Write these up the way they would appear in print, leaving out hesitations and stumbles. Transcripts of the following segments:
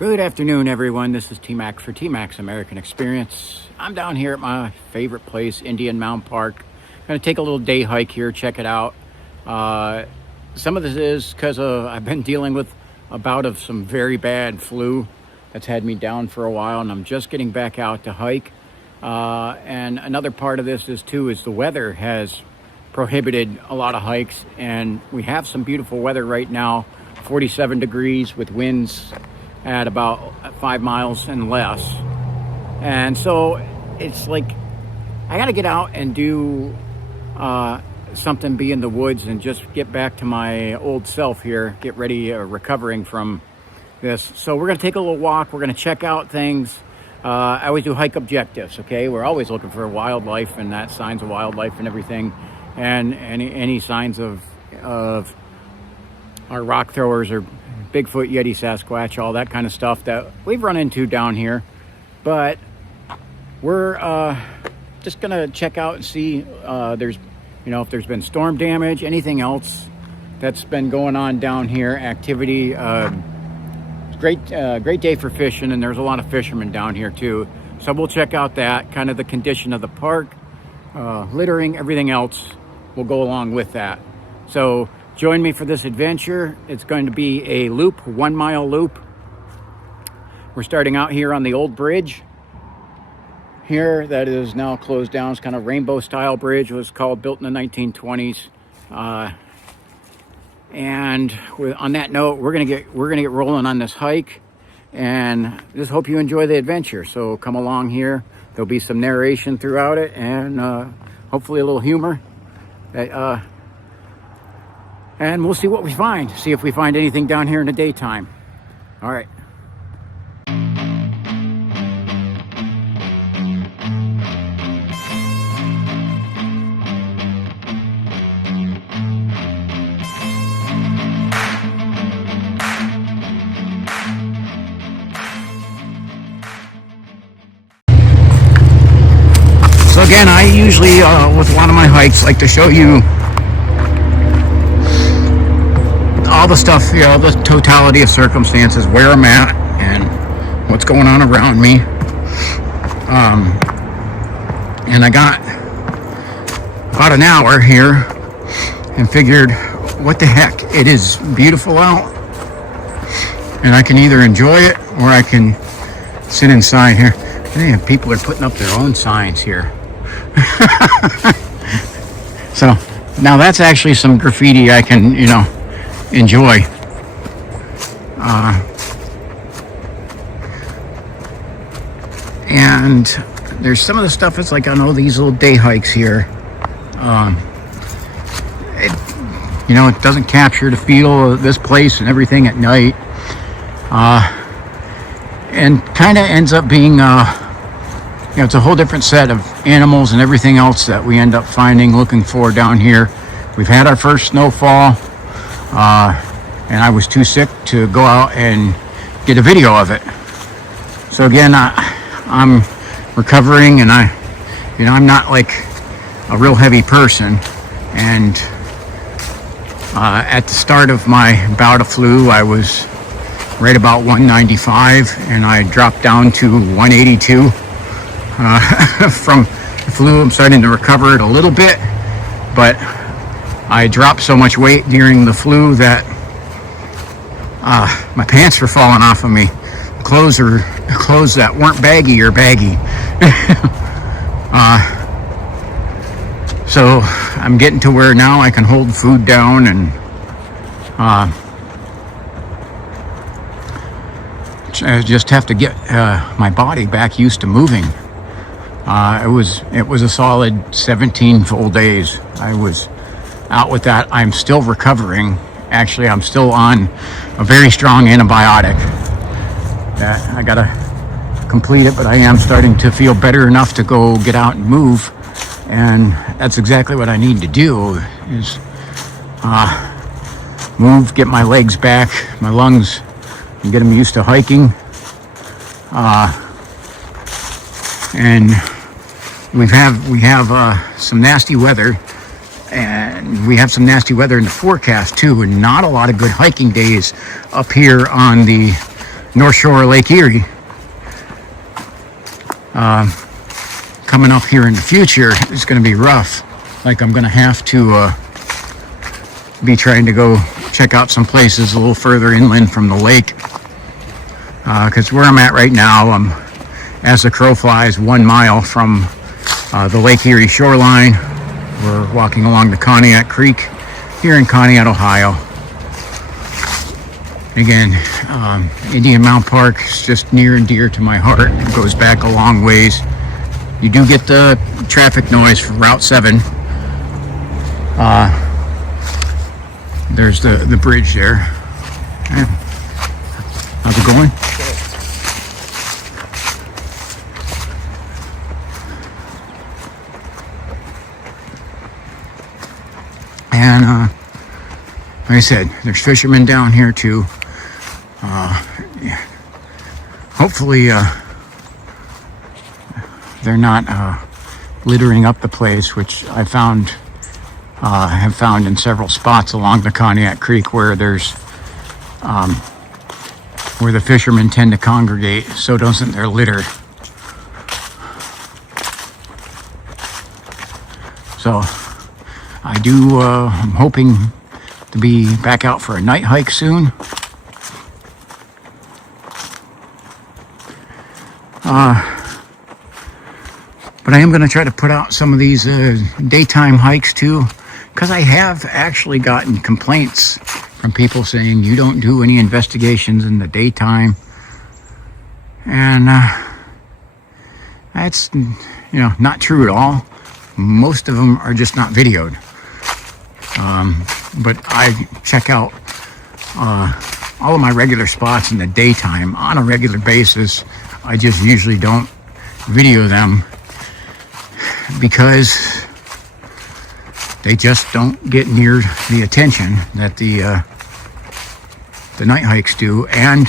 Good afternoon, everyone. This is T-Mac for T-Mac's American Experience. I'm down here at my favorite place, Indian Mound Park. Going to take a little day hike here, check it out. Some of this is because I've been dealing with a bout of some very bad flu that's had me down for a while, and I'm just getting back out to hike. And another part of this is the weather has prohibited a lot of hikes, and we have some beautiful weather right now, 47 degrees with winds at about 5 miles and less. And so it's like I got to get out and do something, be in the woods, and just get back to my old self here, get ready, recovering from this. So we're going to take a little walk. We're going to check out things. I always do hike objectives, okay? We're always looking for wildlife and that, signs of wildlife and everything, and any signs of our rock throwers or Bigfoot, Yeti, Sasquatch, all that kind of stuff that we've run into down here. But we're just gonna check out and see if there's been storm damage, anything else that's been going on down here, activity. Great day for fishing, and there's a lot of fishermen down here too. So we'll check out that, kind of the condition of the park, littering, everything else will go along with that. So join me for this adventure. It's going to be a loop, 1 mile loop. We're starting out here on the old bridge here that is now closed down. It's kind of rainbow style bridge. It was built in the 1920s. And on that note, we're gonna get rolling on this hike, and just hope you enjoy the adventure. So come along here. There'll be some narration throughout it, and hopefully a little humor. And we'll see what we find. See if we find anything down here in the daytime. All right. So again, I usually, with a lot of my hikes, like to show you all the stuff, the totality of circumstances, where I'm at and what's going on around me. And I got about an hour here and figured, what the heck, it is beautiful out, and I can either enjoy it or I can sit inside here. Man, people are putting up their own signs here. So now that's actually some graffiti I can, enjoy. And there's some of the stuff, it's like on all these little day hikes here. It doesn't capture the feel of this place and everything at night. And kind of ends up being, it's a whole different set of animals and everything else that we end up looking for down here. We've had our first snowfall. And I was too sick to go out and get a video of it. So again, I'm recovering, and I'm not like a real heavy person. And at the start of my bout of flu, I was right about 195, and I dropped down to 182 from the flu. I'm starting to recover it a little bit, but I dropped so much weight during the flu that my pants were falling off of me. Clothes that weren't baggy are baggy. So I'm getting to where now I can hold food down, and I just have to get my body back used to moving. It was a solid 17 full days. I was out with that. I'm still recovering. Actually, I'm still on a very strong antibiotic that I gotta complete it, but I am starting to feel better enough to go get out and move, and that's exactly what I need to do, is move, get my legs back, my lungs, and get them used to hiking. And we have some nasty weather, and we have some nasty weather in the forecast too, and not a lot of good hiking days up here on the North Shore of Lake Erie. Coming up here in the future is going to be rough. Like I'm going to have to be trying to go check out some places a little further inland from the lake. Because where I'm at right now, I'm, as the crow flies, 1 mile from the Lake Erie shoreline. We're walking along the Conneaut Creek here in Conneaut, Ohio. Again, Indian Mound Park is just near and dear to my heart. It goes back a long ways. You do get the traffic noise from Route 7. There's the bridge there. How's it going? And like I said, there's fishermen down here too. Yeah. Hopefully they're not littering up the place, which I found have found in several spots along the Conneaut Creek where there's where the fishermen tend to congregate, so doesn't their litter. So I'm hoping to be back out for a night hike soon. But I am going to try to put out some of these daytime hikes too, because I have actually gotten complaints from people saying you don't do any investigations in the daytime. And that's, not true at all. Most of them are just not videoed. But I check out all of my regular spots in the daytime on a regular basis. I just usually don't video them because they just don't get near the attention that the night hikes do, and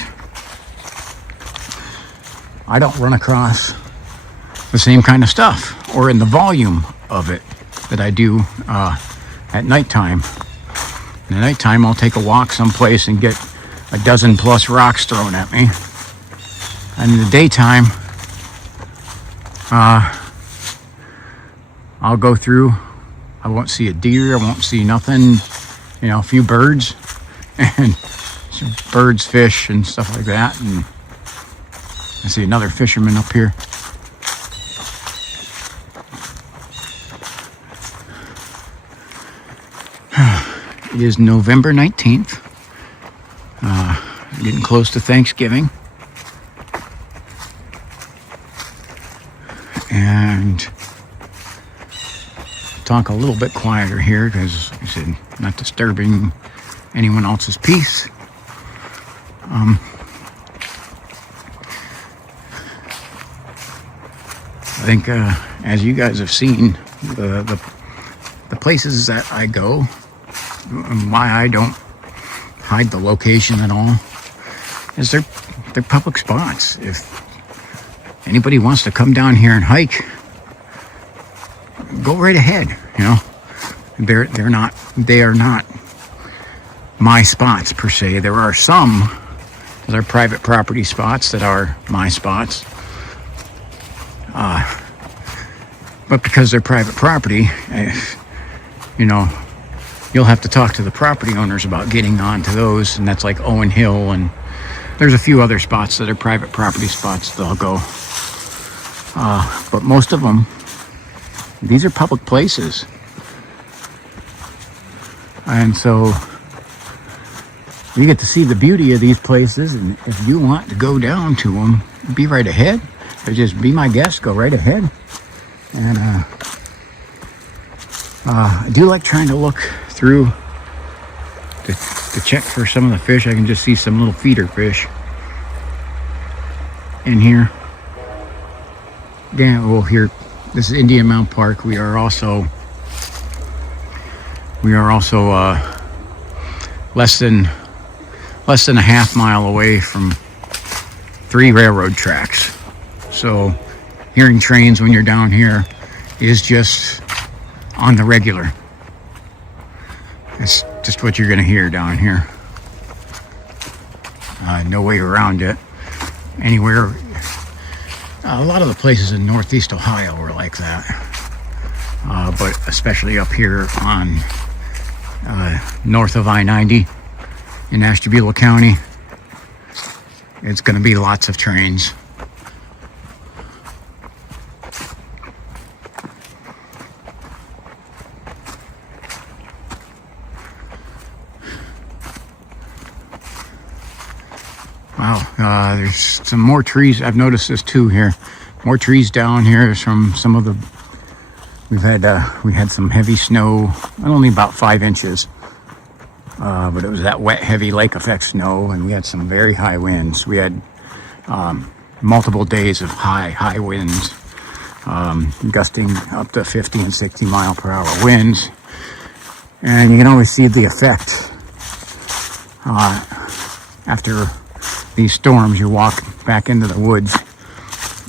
I don't run across the same kind of stuff or in the volume of it that I do at nighttime. In the nighttime, I'll take a walk someplace and get a dozen plus rocks thrown at me. And in the daytime, I'll go through, I won't see a deer, I won't see nothing, a few birds, and some birds, fish, and stuff like that. And I see another fisherman up here. It is November 19th, getting close to Thanksgiving. And talk a little bit quieter here because, like I said, not disturbing anyone else's peace. I think, as you guys have seen, the places that I go, and why I don't hide the location at all, is they're public spots. If anybody wants to come down here and hike, go right ahead. They are not my spots per se. There are some that are private property spots that are my spots, but because they're private property, you'll have to talk to the property owners about getting onto those, and that's like Owen Hill, and there's a few other spots that are private property spots that I'll go. But most of them, these are public places. And so you get to see the beauty of these places, and if you want to go down to them, be right ahead. Or just be my guest, go right ahead. And I do like trying to look through to check for some of the fish. I can just see some little feeder fish in here. Again, well, here, this is Indian Mound Park. We are also less than a half mile away from 3 railroad tracks. So hearing trains when you're down here is just on the regular. It's just what you're going to hear down here. No way around it. anywhere. A lot of the places in Northeast Ohio were like that, but especially up here on north of I-90 in Ashtabula County, it's going to be lots of trains. Wow, there's some more trees. I've noticed this too here. More trees down here from some of the. We had some heavy snow, only about 5 inches, but it was that wet, heavy lake effect snow, and we had some very high winds. We had multiple days of high winds, gusting up to 50 and 60 mile per hour winds, and you can always see the effect after these storms. You walk back into the woods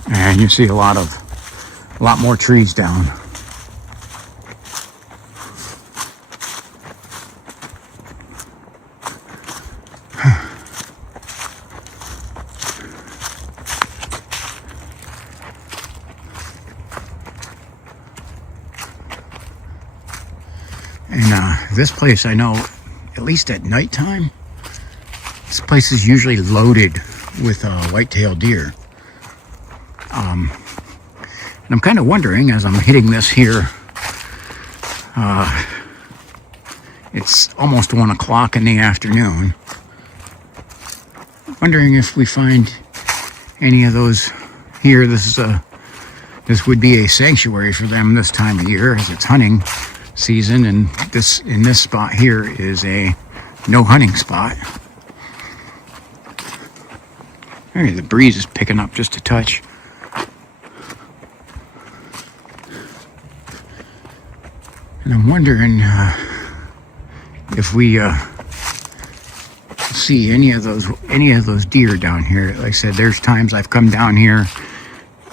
and you see a lot more trees down. And this place, I know, at least at nighttime, this place is usually loaded with white-tailed deer. And I'm kind of wondering, as I'm hitting this here, it's almost 1 o'clock in the afternoon, wondering if we find any of those here. This would be a sanctuary for them this time of year, as it's hunting season, and in this spot here is a no hunting spot. Maybe the breeze is picking up just a touch. And I'm wondering if we see any of those deer down here. Like I said, there's times I've come down here,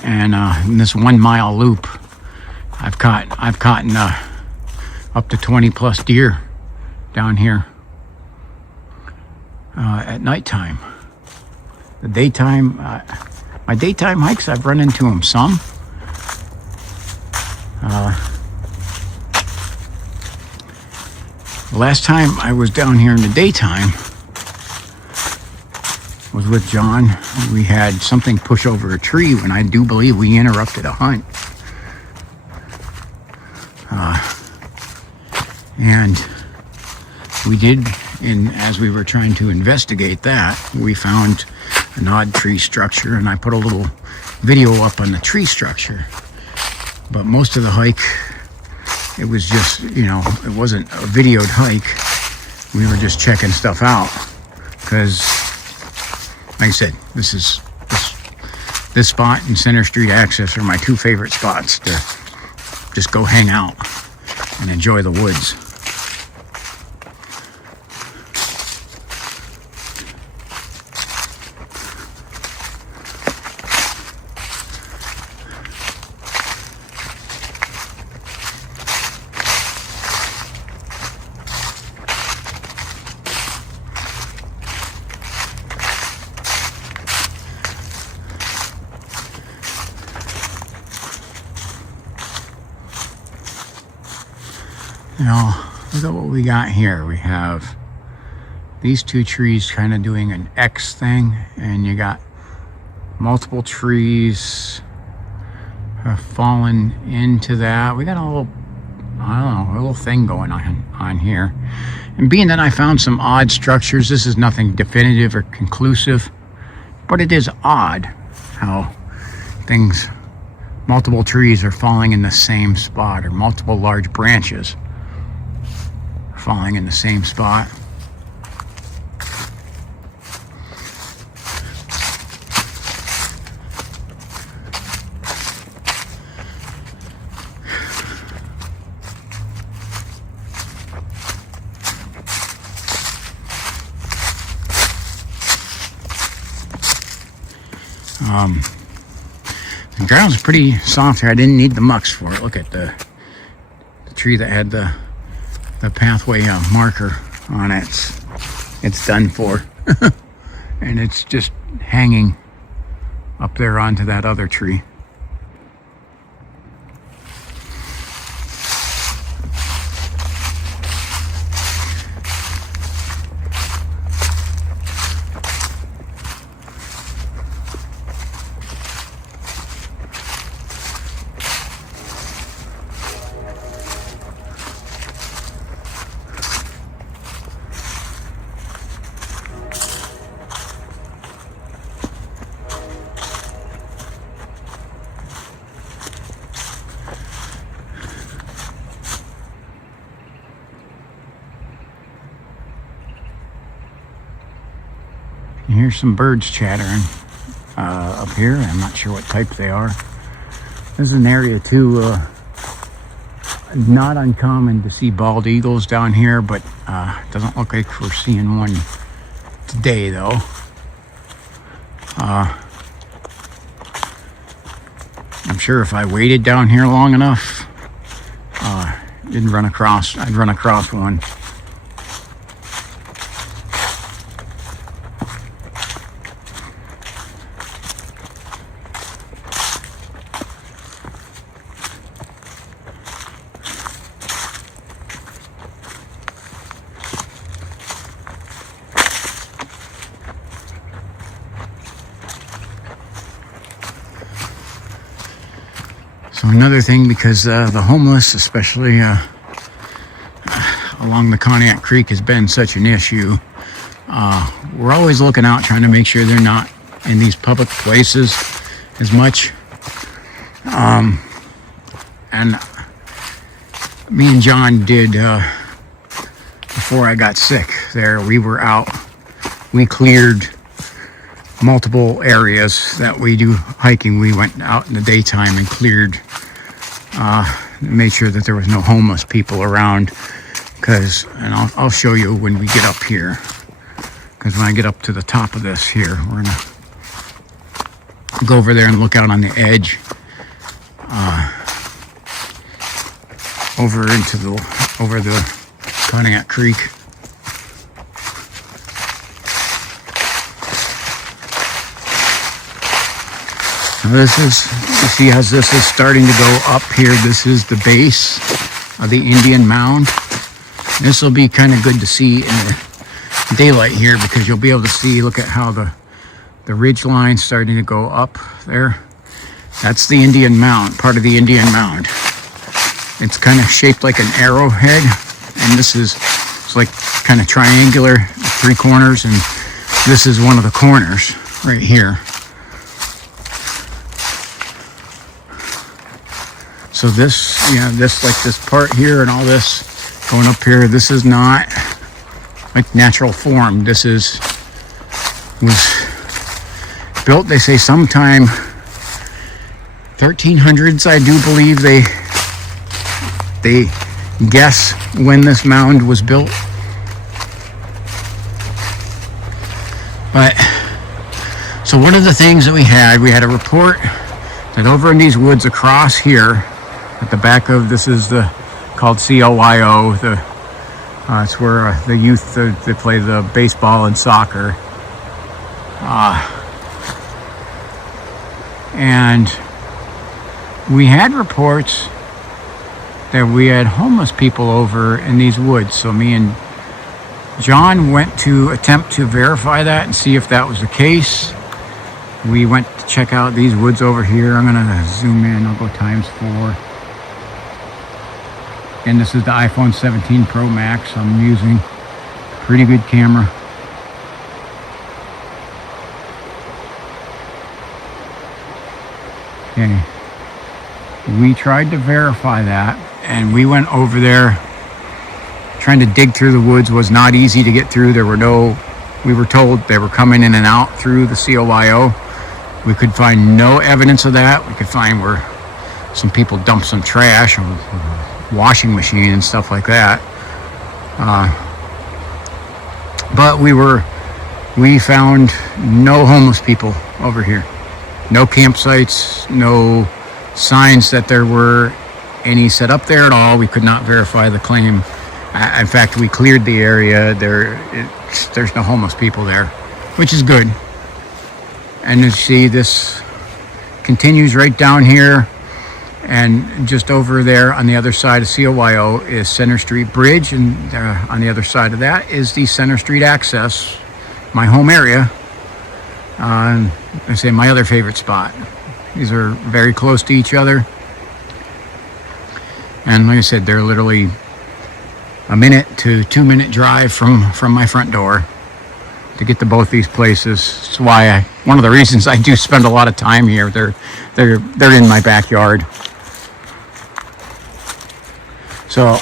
and in this 1 mile loop, I've caught up to 20 plus deer down here at nighttime. The daytime, my daytime hikes, I've run into them some. The last time I was down here in the daytime was with John. We had something push over a tree when I do believe we interrupted a hunt. And we did, as we were trying to investigate that, we found an odd tree structure, and I put a little video up on the tree structure. But most of the hike, it was just, it wasn't a videoed hike. We were just checking stuff out, because, like I said, this spot and Center Street Access are my 2 favorite spots to just go hang out and enjoy the woods. Look at what we got here. We have these 2 trees kind of doing an X thing, and you got multiple trees fallen into that. We got a little, a little thing going on here. And being that I found some odd structures, this is nothing definitive or conclusive, but it is odd how multiple trees are falling in the same spot, or multiple large branches falling in the same spot. The ground's pretty soft here. I didn't need the mucks for it. Look at the tree that had the pathway marker on it. It's done for. And it's just hanging up there onto that other tree. You hear some birds chattering up here. I'm not sure what type they are. This is an area too, not uncommon to see bald eagles down here, but it doesn't look like we're seeing one today though. I'm sure if I waited down here long enough, I'd run across one. So another thing, because the homeless, especially along the Conneaut Creek, has been such an issue, we're always looking out, trying to make sure they're not in these public places as much. And me and John did, before I got sick there, we were out, we cleared multiple areas that we do hiking. We went out in the daytime and cleared, made sure that there was no homeless people around, and I'll show you when we get up here, because when I get up to the top of this here, we're gonna go over there and look out on the edge, over the Conneaut Creek. Now this is, you see as this is starting to go up here, this is the base of the Indian Mound. This will be kind of good to see in the daylight here, because you'll be able to see, look at how the ridge line's starting to go up there. That's the Indian Mound, part of the Indian Mound. It's kind of shaped like an arrowhead, and this is, it's like kind of triangular, 3 corners, and this is one of the corners right here. So this, this part here and all this going up here, this is not like natural form. This was built, they say, sometime 1300s, I do believe they guess when this mound was built. But so one of the things that we had a report that over in these woods across here at the back of, this is called COYO, it's where the youth, they play the baseball and soccer, and we had reports that we had homeless people over in these woods. So me and John went to attempt to verify that and see if that was the case. We went to check out these woods over here. I'm gonna zoom in, I'll go ×4. And this is the iPhone 17 Pro Max I'm using. Pretty good camera. Okay. We tried to verify that, and we went over there. Trying to dig through the woods was not easy to get through. We were told they were coming in and out through the COYO. We could find no evidence of that. We could find where some people dumped some trash, a washing machine and stuff like that. But we found no homeless people over here. No campsites, no signs that there were any set up there at all. We could not verify the claim. In fact, we cleared the area. There's no homeless people there, which is good. And you see this continues right down here, and just over there on the other side of COYO is Center Street Bridge, and on the other side of that is the Center Street access, my home area. I say my other favorite spot. These are very close to each other, and like I said, they're literally a minute to 2 minute drive from my front door to get to both these places. That's why one of the reasons I do spend a lot of time here. They're in my backyard. So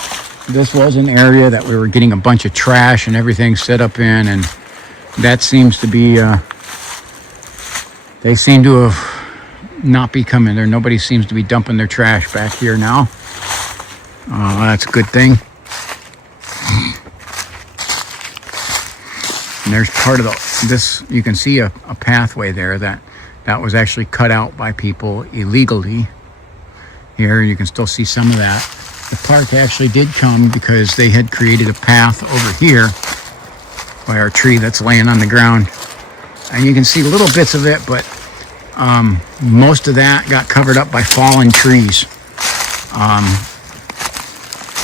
this was an area that we were getting a bunch of trash and everything set up in, and that seems to be they seem to have not be coming there. Nobody seems to be dumping their trash back here now. That's a good thing. And there's part of this, you can see a pathway there that was actually cut out by people illegally. Here you can still see some of that. The park actually did come because they had created a path over here by our tree that's laying on the ground. And you can see little bits of it, but most of that got covered up by fallen trees.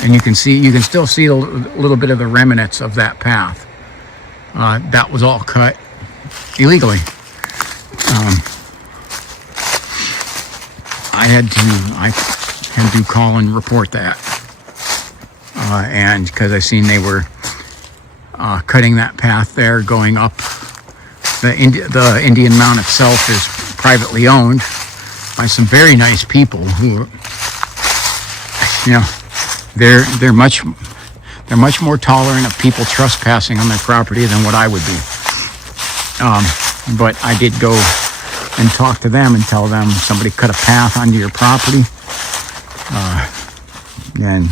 And you can still see a little bit of the remnants of that path. That was all cut illegally. I had to call and report that, and because I seen they were cutting that path there going up. The Indian Mound itself is privately owned by some very nice people who, they're much more tolerant of people trespassing on their property than what I would be. But I did go and talk to them and tell them somebody cut a path onto your property, and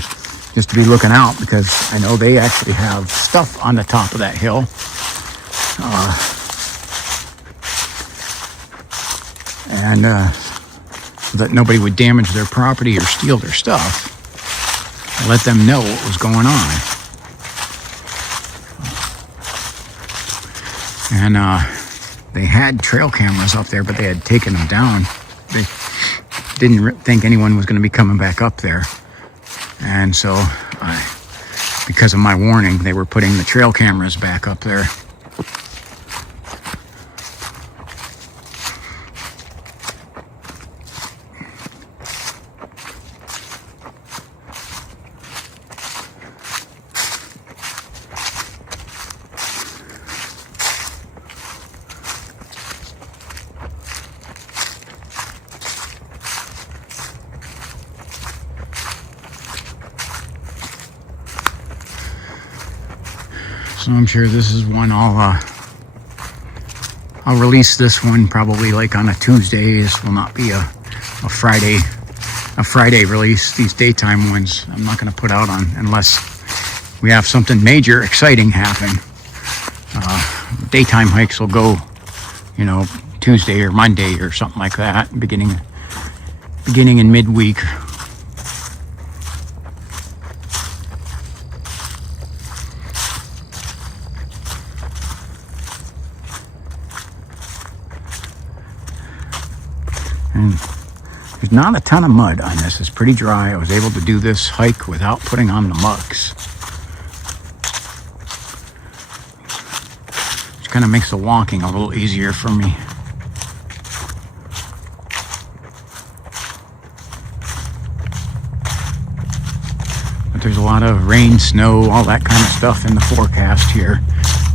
just to be looking out, because I know they actually have stuff on the top of that hill. And so that nobody would damage their property or steal their stuff. I let them know what was going on. And they had trail cameras up there, but they had taken them down. They didn't think anyone was going to be coming back up there. And so, because of my warning, they were putting the trail cameras back up there. So I'm sure this is one I'll release this one probably like on a Tuesday. This will not be a Friday release. These daytime ones I'm not going to put out on unless we have something major exciting happen. Daytime hikes will go, Tuesday or Monday or something like that, beginning in midweek. And there's not a ton of mud on this. It's pretty dry. I was able to do this hike without putting on the mucks, which kind of makes the walking a little easier for me. But there's a lot of rain, snow, all that kind of stuff in the forecast here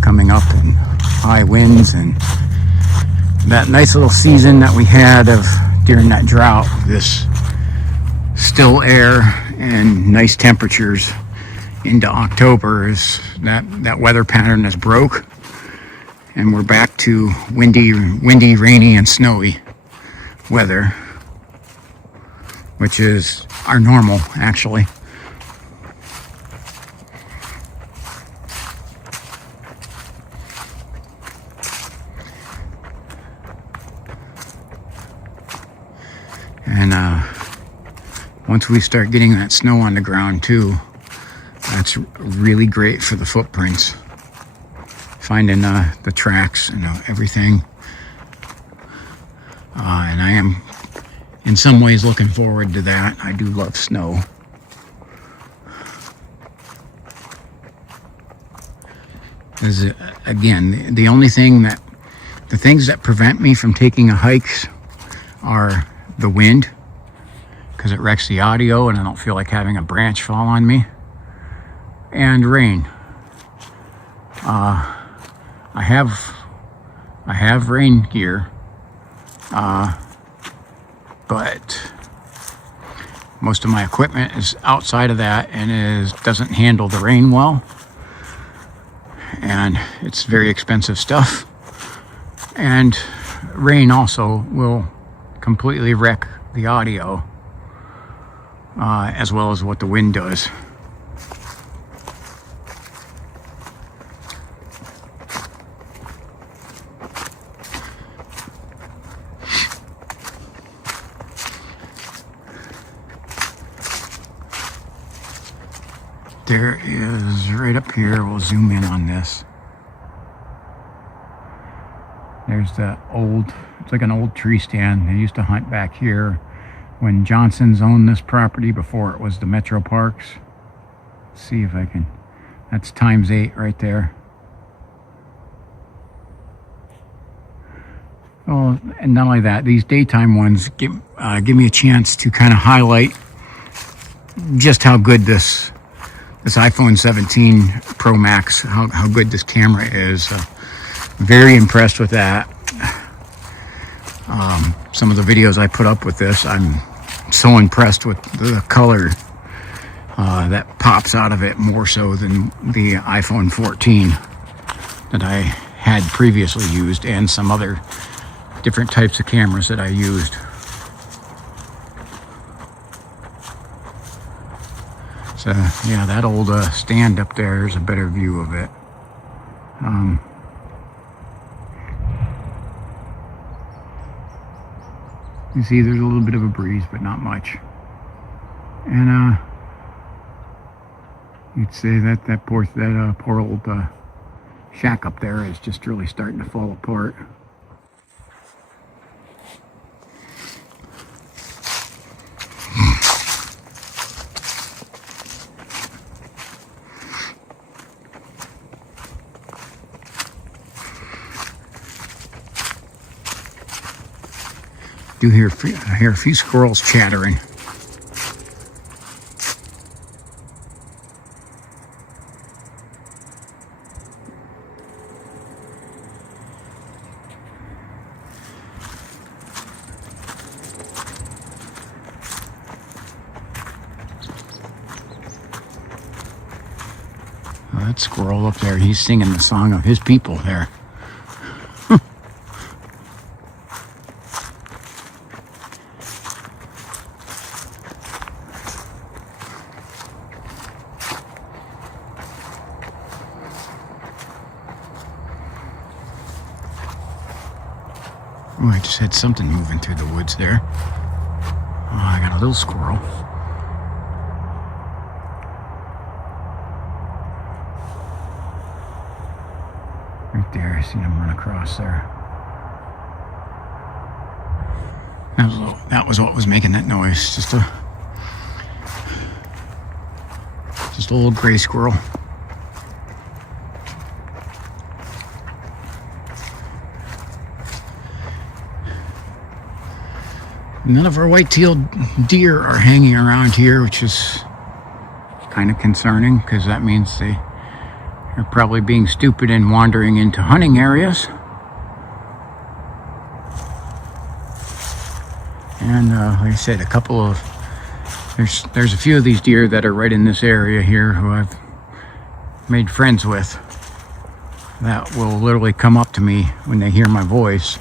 coming up, and high winds, and that nice little season that we had during that drought, this still air and nice temperatures into October, is that weather pattern is broke, and we're back to windy, rainy, and snowy weather, which is our normal, actually. And once we start getting that snow on the ground too, that's really great for the footprints. Finding the tracks and everything. And I am in some ways looking forward to that. I do love snow. Again, the only thing that, the things that prevent me from taking a hike are the wind, because it wrecks the audio and I don't feel like having a branch fall on me, and rain. I have rain gear, but most of my equipment is outside of that and doesn't handle the rain well, and it's very expensive stuff. And rain also will completely wreck the audio, as well as what the wind does. There is, right up here, we'll zoom in on this. There's the old, it's like an old tree stand. They used to hunt back here when Johnson's owned this property before it was the Metro Parks. Let's see if I can, that's ×8 right there. Oh, and not only that, these daytime ones give me a chance to kind of highlight just how good this iPhone 17 Pro Max, how good this camera is. Very impressed with that. Some of the videos I put up with this, I'm so impressed with the color that pops out of it, more so than the iPhone 14 that I had previously used, and some other different types of cameras that I used. So yeah, that old stand up there is a better view of it. You see there's a little bit of a breeze, but not much. And you'd say that poor old shack up there is just really starting to fall apart. I hear a few squirrels chattering. Oh, that squirrel up there, he's singing the song of his people there. Oh, I just had something moving through the woods there. Oh, I got a little squirrel. Right there, I seen him run across there. That was what was making that noise. Just a little gray squirrel. None of our white-tailed deer are hanging around here, which is kind of concerning, because that means they are probably being stupid and wandering into hunting areas. And like I said, there's a few of these deer that are right in this area here who I've made friends with that will literally come up to me when they hear my voice.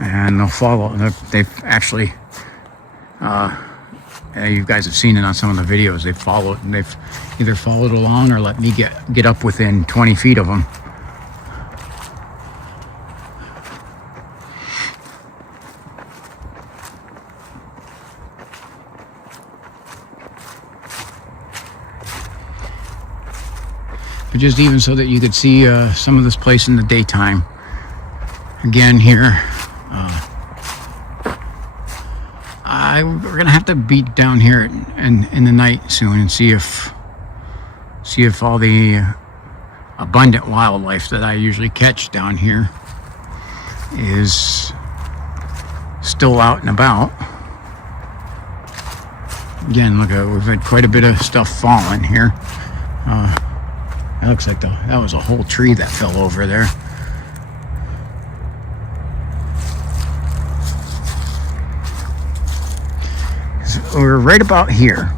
And they'll follow. They've actually, you guys have seen it on some of the videos. They've followed, and they've either followed along or let me get up within 20 feet of them. But just even so that you could see some of this place in the daytime. Again, here. we're gonna have to beat down here in the night soon and see if all the abundant wildlife that I usually catch down here is still out and about. Again, look, we've had quite a bit of stuff falling here. It looks like that was a whole tree that fell over there. So we're right about here,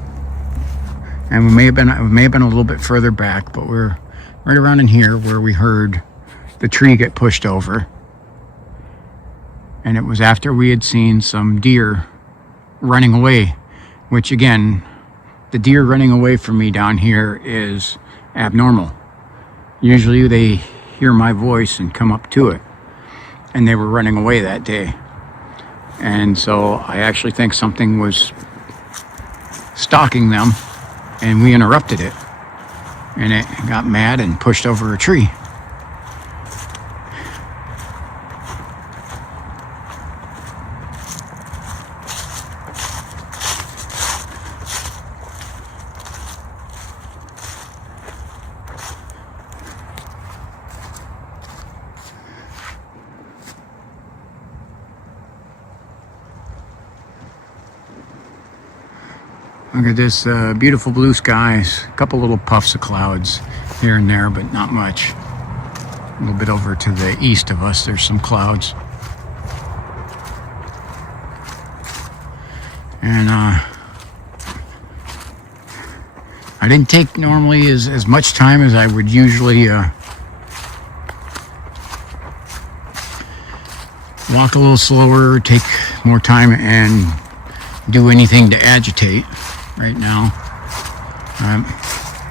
and we may have been a little bit further back, but we're right around in here where we heard the tree get pushed over. And it was after we had seen some deer running away, which again, the deer running away from me down here is abnormal. Usually they hear my voice and come up to it, and they were running away that day. And so I actually think something was stalking them, and we interrupted it, and it got mad and pushed over a tree. Look at this beautiful blue skies. A couple little puffs of clouds here and there, but not much. A little bit over to the east of us, there's some clouds. And I didn't take normally as much time as I would usually walk a little slower, take more time, and do anything to agitate. Right now,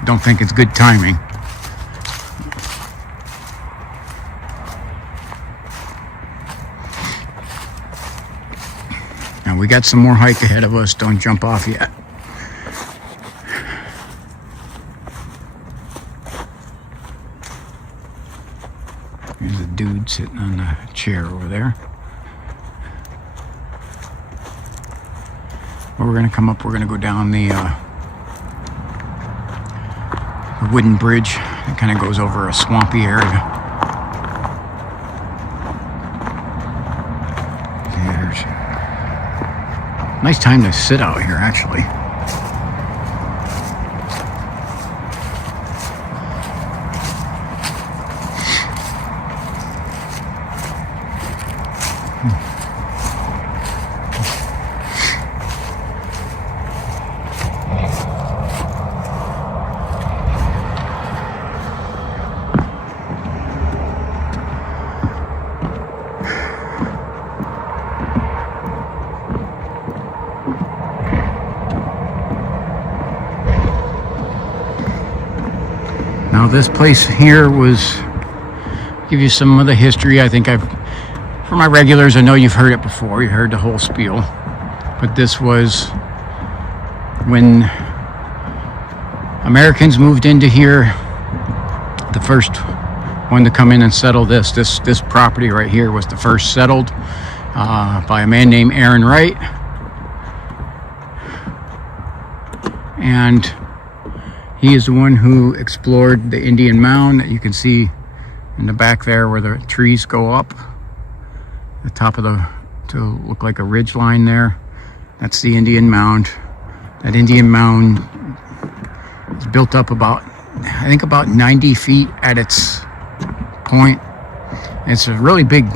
don't think it's good timing. Now we got some more hike ahead of us. Don't jump off yet. There's a dude sitting on the chair over there. We're going to come up, we're going to go down the wooden bridge that kind of goes over a swampy area. There's nice time to sit out here, actually. Now this place here was, give you some of the history. I think for my regulars, I know you've heard it before. You heard the whole spiel. But this was when Americans moved into here, the first one to come in and settle this property right here was the first settled by a man named Aaron Wright. And he is the one who explored the Indian Mound that you can see in the back there where the trees go up. The top of to look like a ridge line there. That's the Indian Mound. That Indian Mound is built up about 90 feet at its point. It's a really big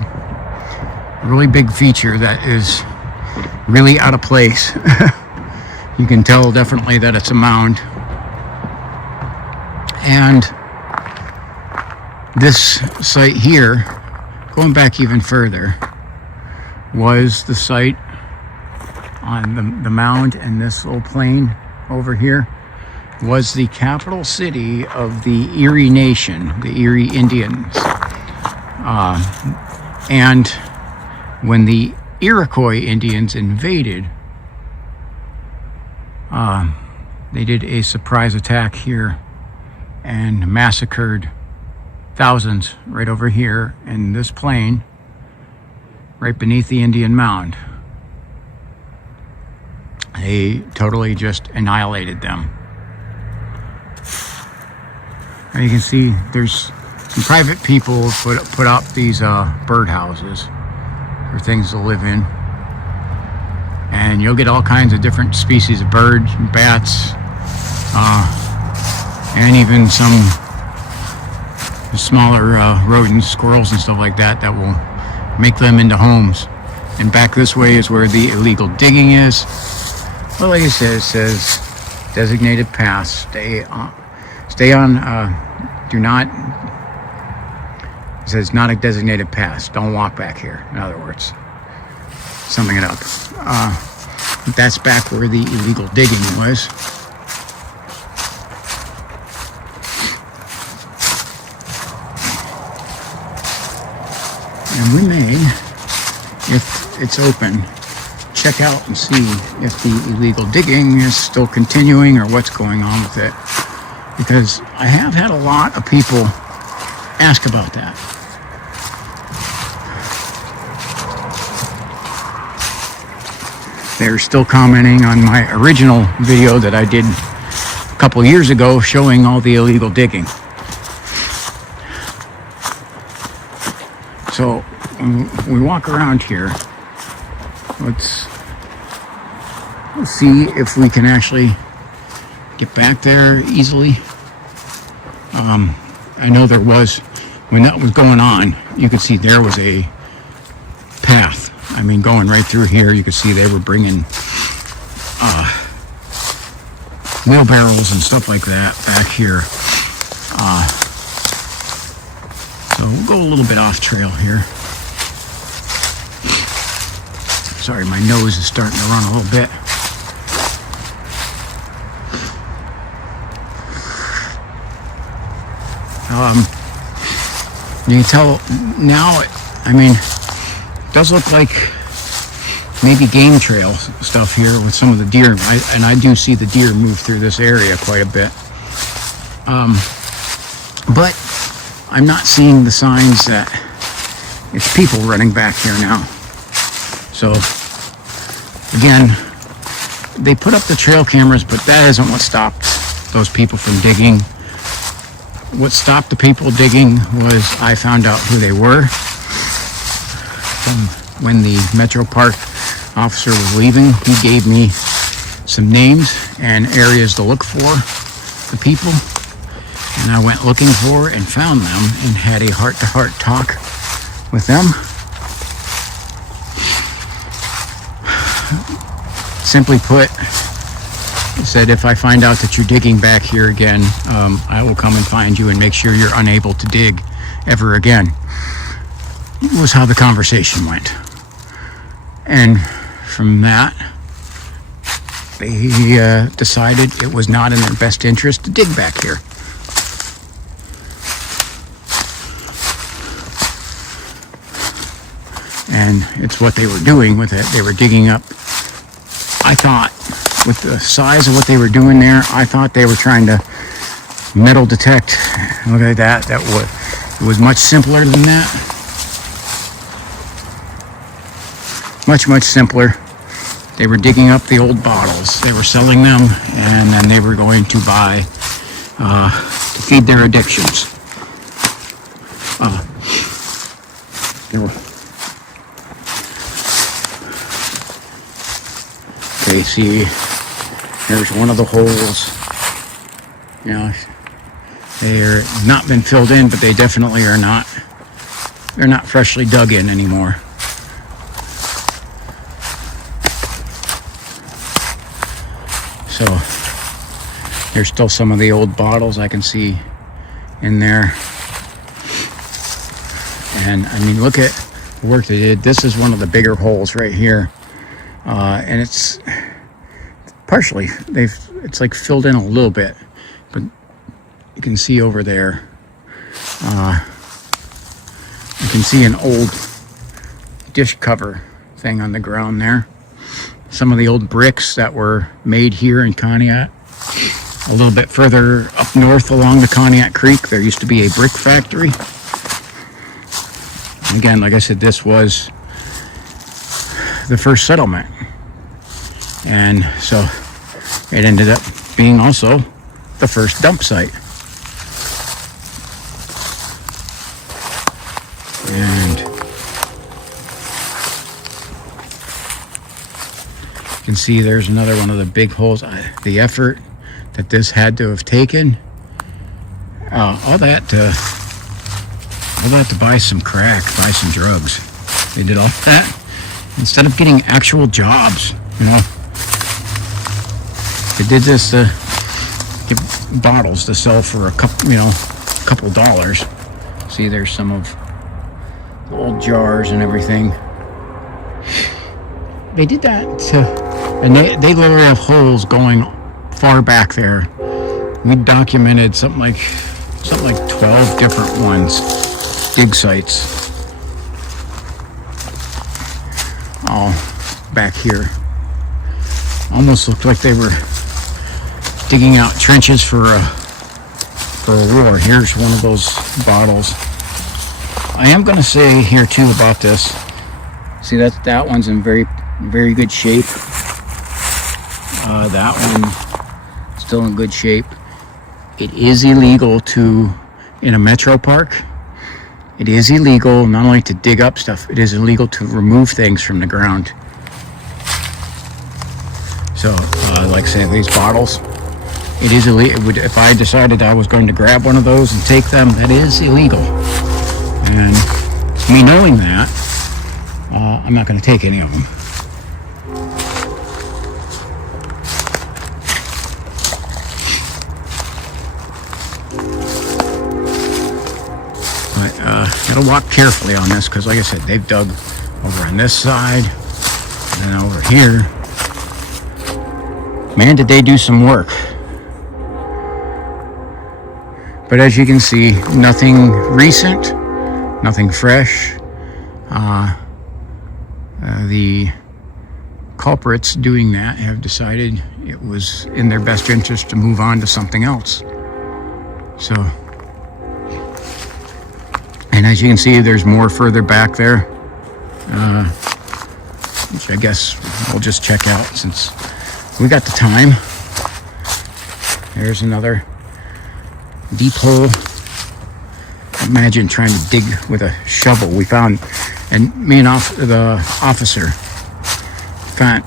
feature that is really out of place. You can tell definitely that it's a mound. And this site here, going back even further, was the site on the mound, and this little plain over here was the capital city of the Erie Nation, the Erie Indians. And when the Iroquois Indians invaded, they did a surprise attack here and massacred thousands right over here in this plain, right beneath the Indian Mound. They totally just annihilated them. And you can see there's some private people put up these bird houses for things to live in. And you'll get all kinds of different species of birds, bats, and even some smaller rodents, squirrels and stuff like that, that will make them into homes. And back this way is where the illegal digging is. Well, like I said, it says designated paths. Stay on, do not, it says not a designated path. Don't walk back here, in other words. Summing it up. That's back where the illegal digging was. And we may, if it's open, check out and see if the illegal digging is still continuing or what's going on with it. Because I have had a lot of people ask about that. They're still commenting on my original video that I did a couple years ago showing all the illegal digging. So when we walk around here, let's see if we can actually get back there easily. I know there was, when that was going on, you could see there was a path. I mean, going right through here, you could see they were bringing wheelbarrows and stuff like that back here. So we'll go a little bit off trail here. Sorry, my nose is starting to run a little bit. You can tell now, I mean, it does look like maybe game trail stuff here with some of the deer. And I do see the deer move through this area quite a bit. But I'm not seeing the signs that it's people running back here now. So, again, they put up the trail cameras, but that isn't what stopped those people from digging. What stopped the people digging was I found out who they were when the Metro Park officer was leaving. He gave me some names and areas to look for the people, and I went looking for and found them and had a heart-to-heart talk with them. Simply put, he said, if I find out that you're digging back here again, I will come and find you and make sure you're unable to dig ever again. Was how the conversation went. And from that, they decided it was not in their best interest to dig back here. And it's what they were doing with it. They were digging up, I thought, with the size of what they were doing there, I thought they were trying to metal detect. Look at that. It was much simpler than that. Much simpler. They were digging up the old bottles. They were selling them, and then they were going to buy to feed their addictions. Okay, see, there's one of the holes. You know, they're not been filled in, but they definitely are not. They're not freshly dug in anymore. So there's still some of the old bottles I can see in there. And I mean, look at the work they did. This is one of the bigger holes right here. And it's partially, it's like filled in a little bit, but you can see over there, you can see an old dish cover thing on the ground there. Some of the old bricks that were made here in Conneaut. A little bit further up north along the Conneaut Creek, there used to be a brick factory. Again, like I said, this was the first settlement. And so it ended up being also the first dump site. And you can see there's another one of the big holes. The effort that this had to have taken, all that to buy some crack, buy some drugs. They did all that instead of getting actual jobs, you know. They did this to get bottles to sell for a couple dollars. See, there's some of the old jars and everything. They did that and they literally have holes going far back there. We documented something like 12 different ones, dig sites, all back here. Almost looked like they were digging out trenches for a war. Here's one of those bottles. I am going to say here too about this. See, that one's in very, very good shape. That one still in good shape. It is illegal in a metro park. It is illegal not only to dig up stuff, it is illegal to remove things from the ground. So, like I said, these bottles, it is illegal. If I decided I was going to grab one of those and take them, that is illegal. And me knowing that, I'm not going to take any of them. But gotta walk carefully on this because, like I said, they've dug over on this side and then over here. Man, did they do some work. But as you can see, nothing recent, nothing fresh. The culprits doing that have decided it was in their best interest to move on to something else. So, and as you can see, there's more further back there, which I guess we'll just check out since we got the time. There's another deep hole. Imagine trying to dig with a shovel. We found, and me and the officer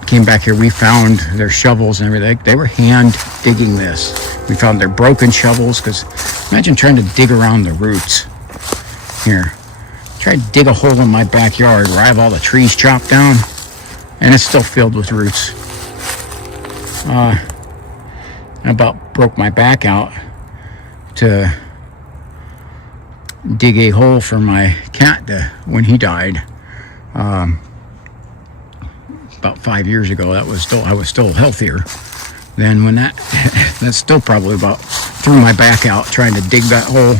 came back here. We found their shovels and everything. They were hand digging this. We found their broken shovels because imagine trying to dig around the roots. Here, try to dig a hole in my backyard where I have all the trees chopped down, and it's still filled with roots. I about broke my back out to dig a hole for my cat when he died about 5 years ago. I was still healthier than when that's still probably about threw my back out trying to dig that hole.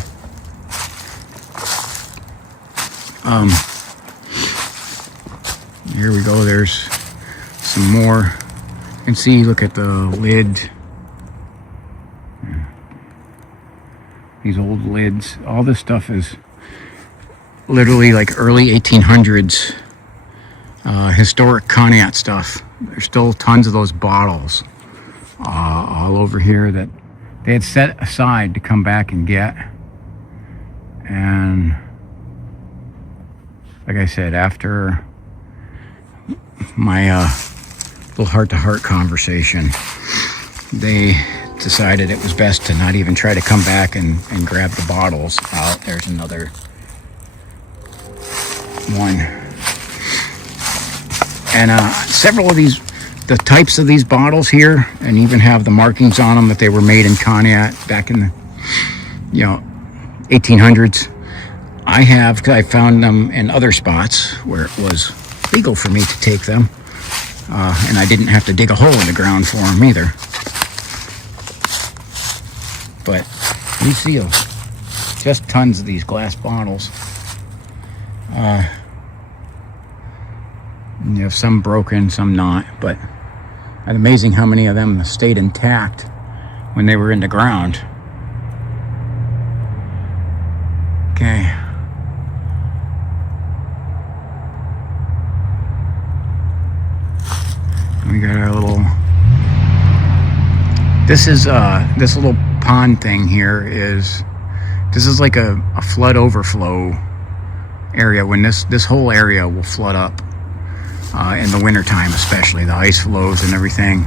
Here we go. There's some more. You can see, look at the lid. These old lids. All this stuff is literally like early 1800s historic Conneaut stuff. There's still tons of those bottles all over here that they had set aside to come back and get. And like I said, after my little heart-to-heart conversation, they decided it was best to not even try to come back and grab the bottles out. There's another one. And several of the types of these bottles here, and even have the markings on them that they were made in Conneaut back in the 1800s. I found them in other spots where it was legal for me to take them, and I didn't have to dig a hole in the ground for them either. But you see just tons of these glass bottles. You have some broken, some not, but it's amazing how many of them stayed intact when they were in the ground. Okay. We got our little. This is this little pond thing here is. This is like a flood overflow area. When this whole area will flood up in the wintertime, especially the ice flows and everything,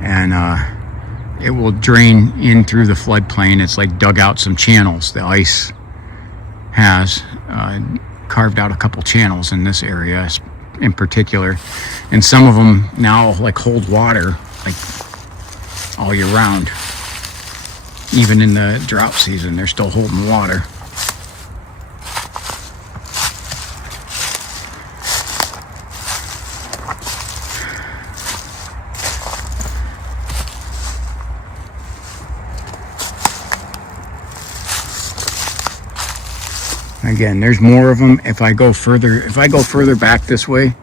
and it will drain in through the floodplain. It's like dug out some channels. The ice has carved out a couple channels in this area in particular, and some of them now like hold water like all year round. Even in the drought season, they're still holding water. Again, there's more of them. If I go further back this way,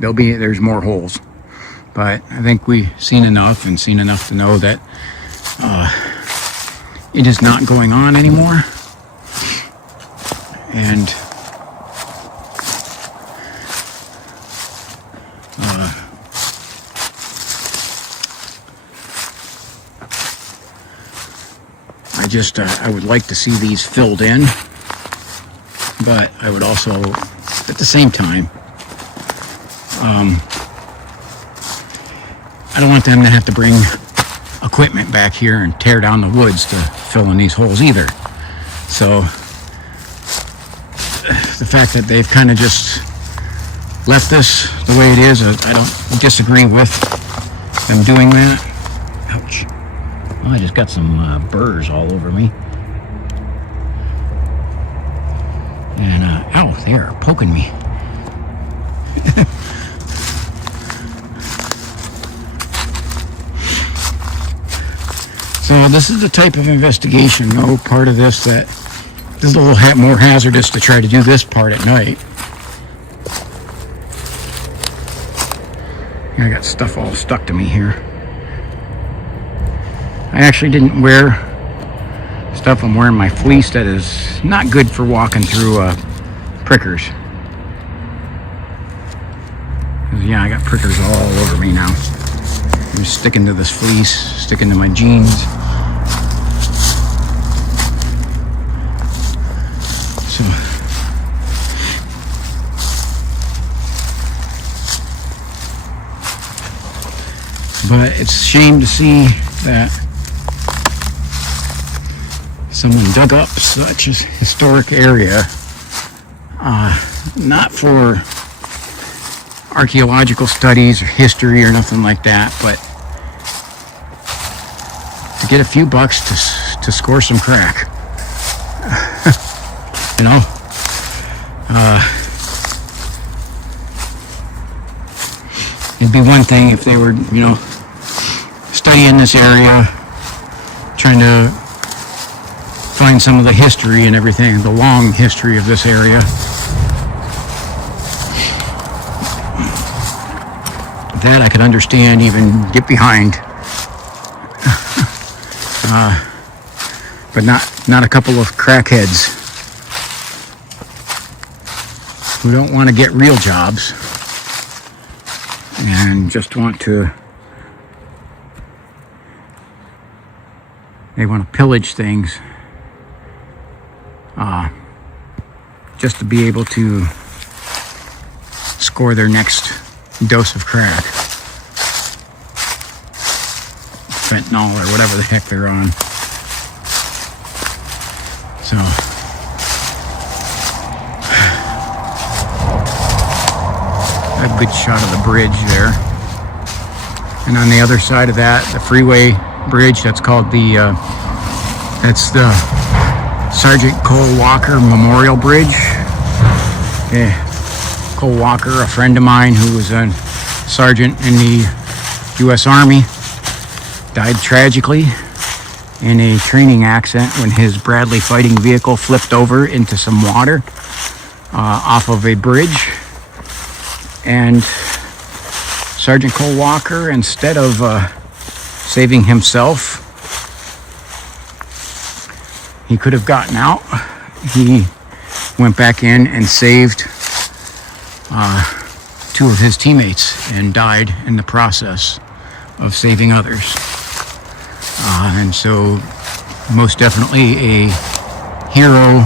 there's more holes. But I think we've seen enough to know that it is not going on anymore. And I would like to see these filled in, but I would also, at the same time, I don't want them to have to bring equipment back here and tear down the woods to fill in these holes either. So the fact that they've kind of just left this the way it is, I don't disagree with them doing that. Ouch. Well, I just got some burrs all over me. And ow, they are poking me. So this is the type of investigation, though, part of this that this is a little more hazardous to try to do this part at night. I got stuff all stuck to me here. I actually didn't wear stuff. I'm wearing my fleece that is not good for walking through prickers. Yeah, I got prickers all over me now. I'm sticking to this fleece, sticking to my jeans. So, but it's a shame to see that someone dug up such a historic area, not for archaeological studies or history or nothing like that, but to get a few bucks to score some crack. You know, it'd be one thing if they were, you know, studying this area, trying to find some of the history and everything, the long history of this area. That I could understand, even get behind, but not a couple of crackheads who don't want to get real jobs and just want to. They want to pillage things, just to be able to score their next dose of crack, fentanyl or whatever the heck they're on. So a good shot of the bridge there, and on the other side of that, the freeway bridge, that's called that's the Sergeant Cole Walker Memorial Bridge. Yeah. Cole Walker, a friend of mine who was a sergeant in the U.S. Army, died tragically in a training accident when his Bradley fighting vehicle flipped over into some water off of a bridge. And Sergeant Cole Walker, instead of saving himself, he could have gotten out. He went back in and saved two of his teammates and died in the process of saving others. And so most definitely a hero.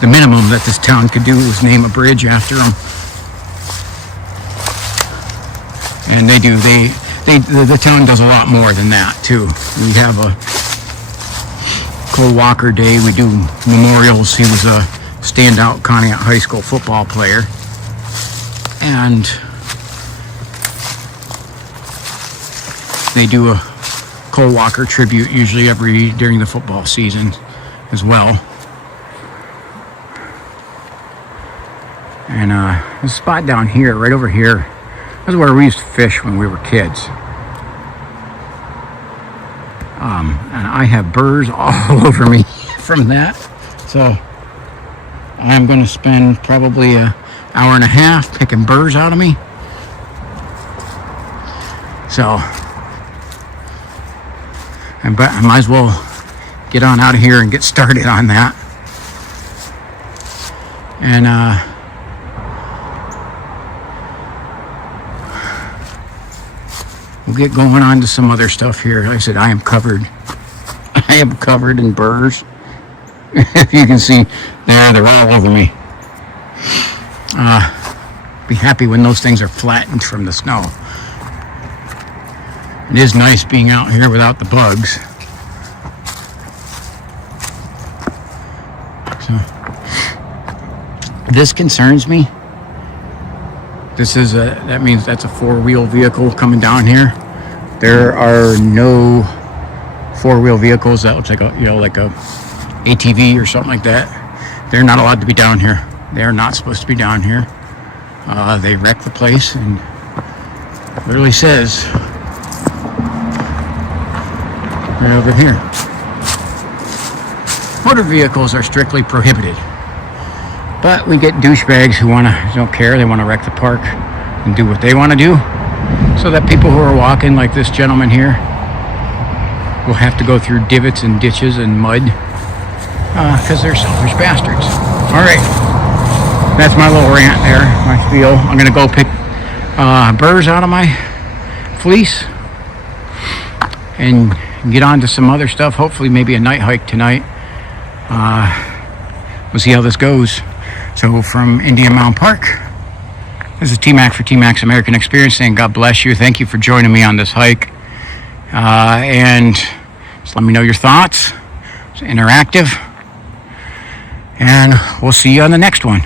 The minimum that this town could do is name a bridge after him. And they do. The town does a lot more than that too. We have a Cole Walker Day. We do memorials. He was a standout Conneaut High School football player. And they do a Cole Walker tribute usually during the football season as well. And this spot down here, right over here, this is where we used to fish when we were kids. And I have burrs all over me from that. So I'm going to spend probably an hour and a half picking burrs out of me. So I might as well get on out of here and get started on that. And we'll get going on to some other stuff here. Like I said, I am covered. I am covered in burrs. If you can see, they're all over me. Be happy when those things are flattened from the snow. It is nice being out here without the bugs. So this concerns me. That means that's a four-wheel vehicle coming down here. There are no four-wheel vehicles. That looks like a ATV or something like that. They're not allowed to be down here. They are not supposed to be down here. They wreck the place, and literally says right over here, motor vehicles are strictly prohibited. But we get douchebags who don't care. They want to wreck the park and do what they want to do, so that people who are walking, like this gentleman here, will have to go through divots and ditches and mud because they're selfish bastards. All right, that's my little rant there, my spiel. I'm going to go pick burrs out of my fleece and get on to some other stuff. Hopefully maybe a night hike tonight. We'll see how this goes. So from Indian Mound Park, this is T-Mac for T-Mac's American Experience saying God bless you. Thank you for joining me on this hike. And just let me know your thoughts. It's interactive. And we'll see you on the next one.